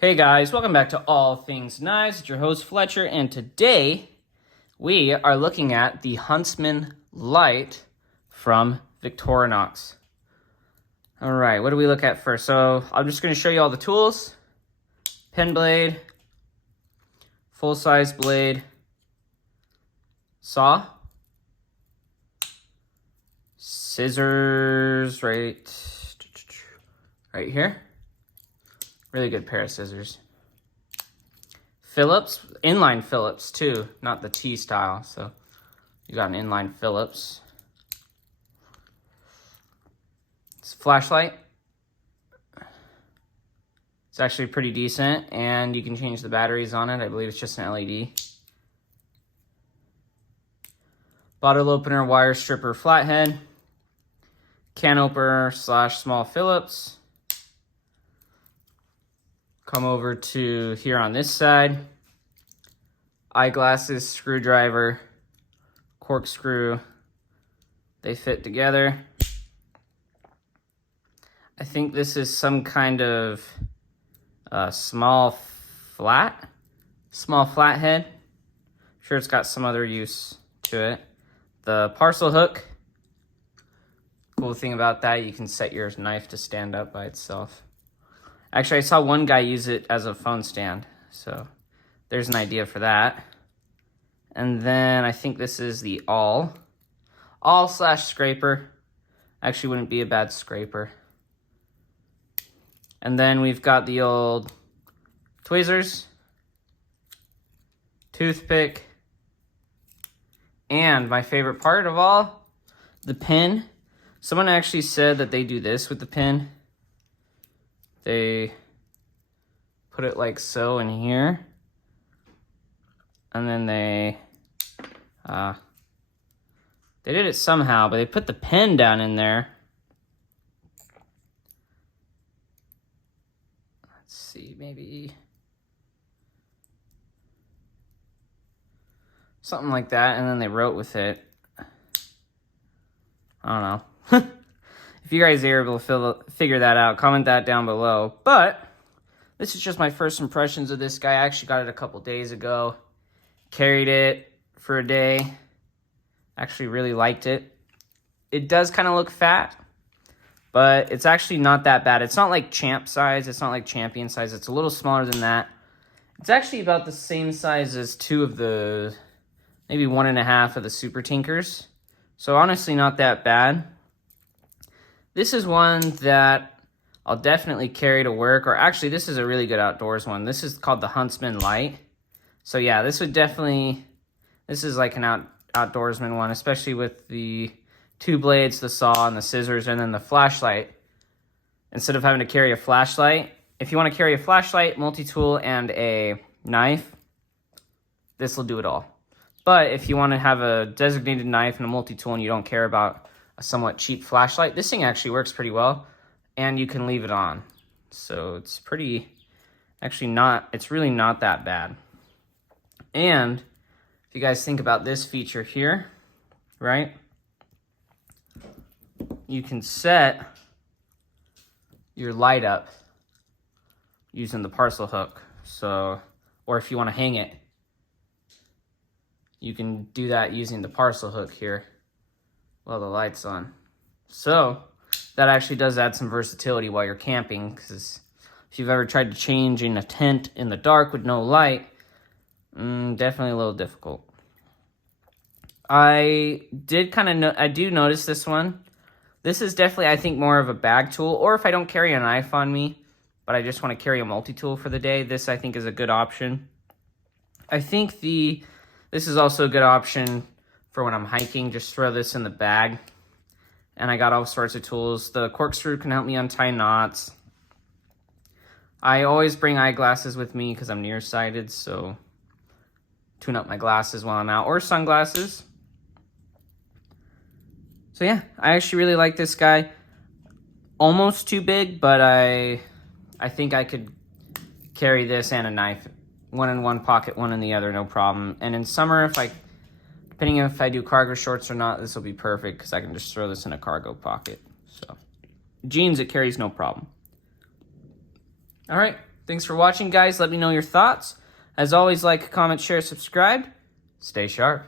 Hey guys, welcome back to All Things Knives. It's your host Fletcher, and today we are looking at the Huntsman Lite from Victorinox. All right, what do we look at first? So I'm just going to show you all the tools. Pen blade, full-size blade, saw, scissors right here. Really good pair of scissors. Phillips, inline Phillips too, not the T style. So you got an inline Phillips. It's a flashlight. It's actually pretty decent, and you can change the batteries on it. I believe it's just an LED. Bottle opener, wire stripper, flathead. Can opener / small Phillips. Come over to here on this side. Eyeglasses, screwdriver, corkscrew. They fit together. I think this is some kind of small flathead. Sure, it's got some other use to it. The parcel hook. Cool thing about that, you can set your knife to stand up by itself. Actually, I saw one guy use it as a phone stand, so there's an idea for that. And then I think this is the awl / scraper. Actually, wouldn't be a bad scraper. And then we've got the old tweezers, toothpick, and my favorite part of all, the pin. Someone actually said that they do this with the pin. They put it like so in here, and then they did it somehow, but they put the pen down in there. Let's see, maybe something like that, and then they wrote with it. I don't know. If you guys are able to figure that out, comment that down below. But this is just my first impressions of this guy. I actually got it a couple days ago. Carried it for a day. Actually really liked it. It does kind of look fat, but it's actually not that bad. It's not like champ size. It's not like champion size. It's a little smaller than that. It's actually about the same size as two of the, maybe 1.5 of the Super Tinkers. So honestly, not that bad. This is one that I'll definitely carry to work, or actually this is a really good outdoors one. This is called the Huntsman Lite. So yeah, this is like an outdoorsman one, especially with the 2 blades, the saw and the scissors, and then the flashlight. Instead of having to carry a flashlight, if you want to carry a flashlight, multi-tool, and a knife, this will do it all. But if you want to have a designated knife and a multi-tool and you don't care about a somewhat cheap flashlight, this thing actually works pretty well, and you can leave it on. So it's really not that bad. And if you guys think about this feature here, right? You can set your light up using the parcel hook. So, or if you want to hang it, you can do that using the parcel hook here while the light's on. So that actually does add some versatility while you're camping, because if you've ever tried to change in a tent in the dark with no light, definitely a little difficult. I do notice this one. This is definitely, I think, more of a bag tool, or if I don't carry a knife on me, but I just want to carry a multi-tool for the day, this I think is a good option. I think this is also a good option for when I'm hiking. Just throw this in the bag, and I got all sorts of tools. The corkscrew can help me untie knots. I always bring eyeglasses with me because I'm nearsighted, so tune up my glasses while I'm out, or sunglasses. So yeah, I actually really like this guy. Almost too big, but I think I could carry this and a knife. One in one pocket, one in the other, no problem. And in summer, depending if I do cargo shorts or not, this will be perfect because I can just throw this in a cargo pocket. So jeans, it carries no problem. All right, Thanks for watching, guys. Let me know your thoughts. As always, like, comment, share, subscribe. Stay sharp.